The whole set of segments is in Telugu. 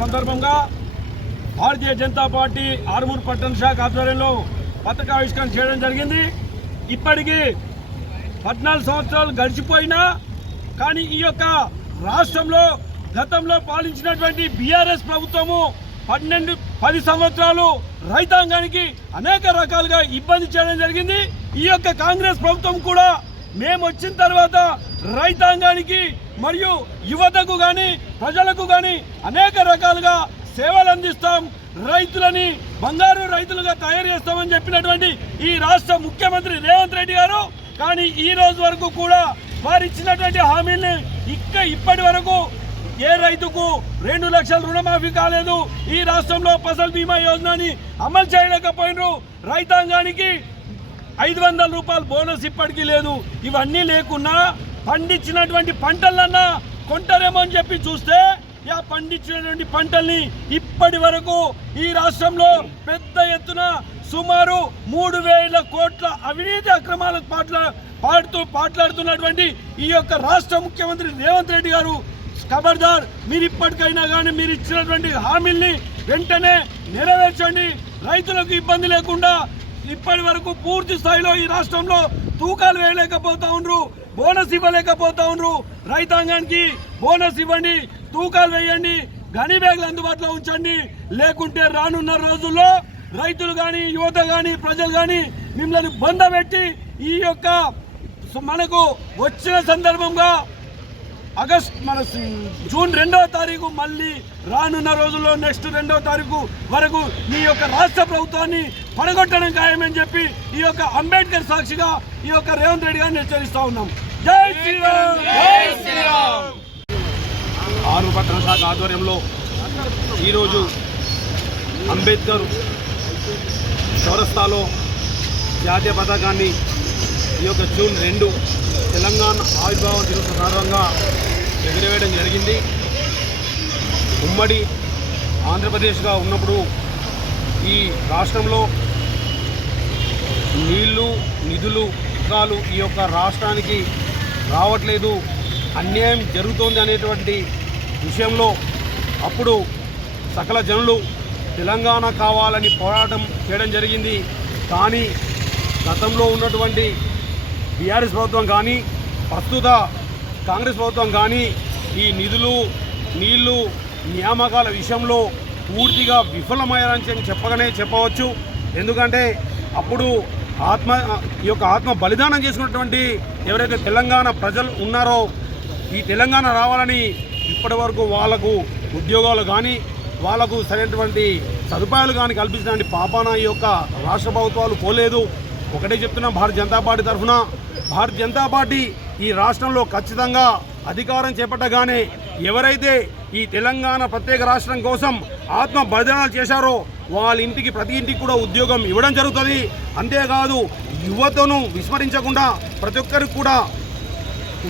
సందర్భంగా భారతీయ జనతా పార్టీ ఆర్మూర్ పట్టణ శాఖ ఆధ్వర్యంలో పతాకావిష్కరణ చేయడం జరిగింది. ఇప్పటికీ 14 సంవత్సరాలు గడిచిపోయినా కానీ ఈ యొక్క రాష్ట్రంలో గతంలో పాలించినటువంటి బీఆర్ఎస్ ప్రభుత్వము 10 సంవత్సరాలు రైతాంగానికి అనేక రకాలుగా ఇబ్బంది చేయడం జరిగింది. ఈ యొక్క కాంగ్రెస్ ప్రభుత్వం కూడా మేము వచ్చిన తర్వాత రైతాంగానికి మరియు యువతకు కానీ ప్రజలకు కానీ అనేక రకాలుగా సేవలు అందిస్తాం, రైతులని బంగారు రైతులుగా తయారు చేస్తామని చెప్పినటువంటి ఈ రాష్ట్ర ముఖ్యమంత్రి రేవంత్ రెడ్డి గారు కానీ ఈ రోజు వరకు కూడా వారు ఇచ్చినటువంటి హామీల్ని ఇప్పటి వరకు ఏ రైతుకు 2 లక్షల రుణమాఫీ కాలేదు. ఈ రాష్ట్రంలో ఫసల్ బీమా యోజనని అమలు చేయలేకపోయినారు. రైతాంగానికి 500 రూపాయలు బోనస్ ఇప్పటికీ లేదు. ఇవన్నీ లేకున్నా పండించినటువంటి పంటలన్నా కొంటారేమో అని చెప్పి చూస్తే ఆ పండించినటువంటి పంటల్ని ఇప్పటి వరకు ఈ రాష్ట్రంలో పెద్ద ఎత్తున సుమారు 3,000 కోట్ల అవినీతి అక్రమాలకు పాట్లాడుతున్నటువంటి ఈ యొక్క రాష్ట్ర ముఖ్యమంత్రి రేవంత్ రెడ్డి గారు ఖబర్దార్, మీరు ఇప్పటికైనా కానీ మీరు ఇచ్చినటువంటి హామీల్ని వెంటనే నెరవేర్చండి. రైతులకు ఇబ్బంది లేకుండా ఇప్పటి వరకు పూర్తి స్థాయిలో ఈ రాష్ట్రంలో తూకాలు వేయలేకపోతా ఉండ్రు, బోనస్ ఇవ్వలేకపోతా ఉండ్రు. రైతాంగానికి బోనస్ ఇవ్వండి, తూకాలు వేయండి, గని బ్యాగులు అందుబాటులో ఉంచండి. లేకుంటే రానున్న రోజుల్లో రైతులు కానీ యువత కానీ ప్రజలు కానీ మిమ్మల్ని బంధపెట్టి ఈ యొక్క మనకు వచ్చిన సందర్భంగా జూన్ 2వ తారీఖు మళ్ళీ రానున్న రోజుల్లో నెక్స్ట్ 2వ తారీఖు వరకు ఈ యొక్క రాష్ట్ర ప్రభుత్వాన్ని పడగొట్టడం ఖాయమని చెప్పి ఈ యొక్క అంబేద్కర్ సాక్షిగా ఈ యొక్క రేవంత్ రెడ్డి గారిని హెచ్చరిస్తా ఉన్నాం. జై శ్రీరామ్, జై శ్రీరామ్. ఆర్మూర్ పట్టణ శాఖ ఆధ్వర్యంలో ఈరోజు అంబేద్కర్ చౌరస్తాలో జాతీయ పతాకాన్ని ఈ యొక్క జూన్ 2 తెలంగాణ ఆవిర్భావ దినోత్సవ సందర్భంగా ఎగురవేయడం జరిగింది. ఉమ్మడి ఆంధ్రప్రదేశ్గా ఉన్నప్పుడు ఈ రాష్ట్రంలో నీళ్లు నిధులు పథకాలు ఈ యొక్క రాష్ట్రానికి రావట్లేదు, అన్యాయం జరుగుతోంది అనేటువంటి విషయంలో అప్పుడు సకల జనులు తెలంగాణ కావాలని పోరాటం చేయడం జరిగింది. కానీ గతంలో ఉన్నటువంటి బీఆర్ఎస్ ప్రభుత్వం కానీ ప్రస్తుత కాంగ్రెస్ ప్రభుత్వం కానీ ఈ నిధులు నీళ్లు నియామకాల విషయంలో పూర్తిగా విఫలమయ్యారని చెప్పవచ్చు. ఎందుకంటే అప్పుడు ఈ యొక్క ఆత్మ బలిదానం చేసుకున్నటువంటి ఎవరైతే తెలంగాణ ప్రజలు ఉన్నారో ఈ తెలంగాణ రావాలని ఇప్పటి వరకు వాళ్లకు ఉద్యోగాలు కానీ వాళ్లకు సరైనటువంటి సదుపాయాలు కానీ కల్పించడానికి పాపాన ఈ యొక్క రాష్ట్ర ప్రభుత్వాలు పోలేదు. ఒకటే చెప్తున్నా, భారతీయ జనతా పార్టీ తరఫున భారతీయ జనతా పార్టీ ఈ రాష్ట్రంలో ఖచ్చితంగా అధికారం చేపట్టగానే ఎవరైతే ఈ తెలంగాణ ప్రత్యేక రాష్ట్రం కోసం ఆత్మ బలిదానాలు చేశారో వాళ్ళ ఇంటికి ప్రతి ఇంటికి కూడా ఉద్యోగం ఇవ్వడం జరుగుతుంది. అంతేకాదు యువతను విస్మరించకుండా ప్రతి ఒక్కరికి కూడా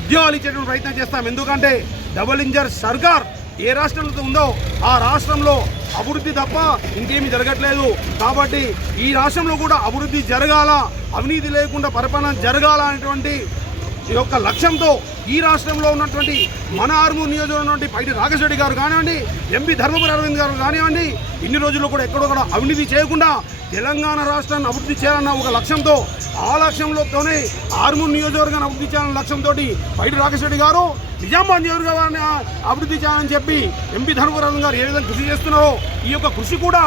ఉద్యోగాలు ఇచ్చేటువంటి ప్రయత్నం చేస్తాం. ఎందుకంటే డబుల్ ఇంజన్ సర్కార్ ఏ రాష్ట్రంలో ఉందో ఆ రాష్ట్రంలో అభివృద్ధి తప్ప ఇంకేమీ జరగట్లేదు. కాబట్టి ఈ రాష్ట్రంలో కూడా అభివృద్ధి జరగాల, అవినీతి లేకుండా పరిపాలన జరగాల అనేటువంటి ఈ యొక్క లక్ష్యంతో ఈ రాష్ట్రంలో ఉన్నటువంటి మన ఆర్మూర్ నియోజకవర్గం ఉన్నటువంటి పైడి రాకేష్ రెడ్డి గారు కానివ్వండి, ఎంపీ ధర్మపురి అరవింద్ గారు కానివ్వండి, ఇన్ని రోజుల్లో కూడా ఎక్కడో కూడా అవినీతి చేయకుండా తెలంగాణ రాష్ట్రాన్ని అభివృద్ధి చేయాలన్న ఒక లక్ష్యంతో ఆ లక్ష్యంలోనే ఆర్మూర్ నియోజకవర్గాన్ని అభివృద్ధి చేయాలన్న లక్ష్యంతో పైడి రాకేష్ రెడ్డి గారు నిజామాబాద్ నియోజకవర్గాన్ని అభివృద్ధి చేయాలని చెప్పి ఎంపీ ధర్మపురి అరవింద్ గారు ఏ విధంగా కృషి చేస్తున్నారో ఈ యొక్క కృషి కూడా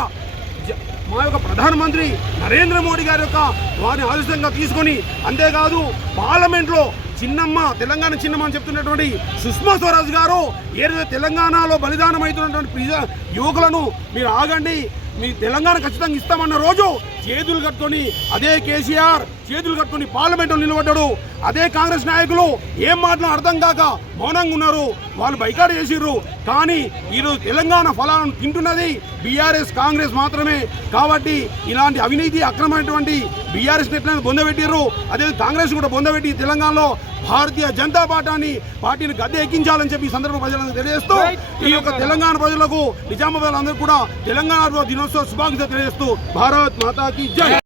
మా యొక్క ప్రధానమంత్రి నరేంద్ర మోడీ గారి యొక్క వారిని ఆదర్శంగా తీసుకొని, అంతేకాదు పార్లమెంట్లో చిన్నమ్మ తెలంగాణ చిన్నమ్మ అని చెప్తున్నటువంటి సుష్మా స్వరాజ్ గారు ఏదైతే తెలంగాణలో బలిదానం అవుతున్నటువంటి యువకులను మీరు ఆగండి, మీ తెలంగాణ ఖచ్చితంగా ఇస్తామన్న రోజు చేతులు కట్టుకొని అదే కేసీఆర్ చేతులు కట్టుకొని పార్లమెంట్లో నిలబడ్డాడు. అదే కాంగ్రెస్ నాయకులు ఏం మాటలు అర్థం కాక మౌనంగా ఉన్నారు, వాళ్ళు బైకాట్ చేసిర్రు. కానీ ఈరోజు తెలంగాణ ఫలాలను తింటున్నది బీఆర్ఎస్ కాంగ్రెస్ మాత్రమే. కాబట్టి ఇలాంటి అవినీతి అక్రమమైనటువంటి బీఆర్ఎస్ ఎట్లయినా బొందబెట్టిర్రు, అదే కాంగ్రెస్ కూడా బొందబెట్టి తెలంగాణలో భారతీయ జనతా పార్టీని గద్దె ఎక్కించాలని చెప్పి ఈ సందర్భ ప్రజలకు తెలియజేస్తూ ఈ యొక్క తెలంగాణ ప్రజలకు నిజామాబాద్ అందరూ కూడా తెలంగాణ దినోత్సవ శుభాకాంక్షలు తెలియజేస్తూ భారత్ మాతాకి జై.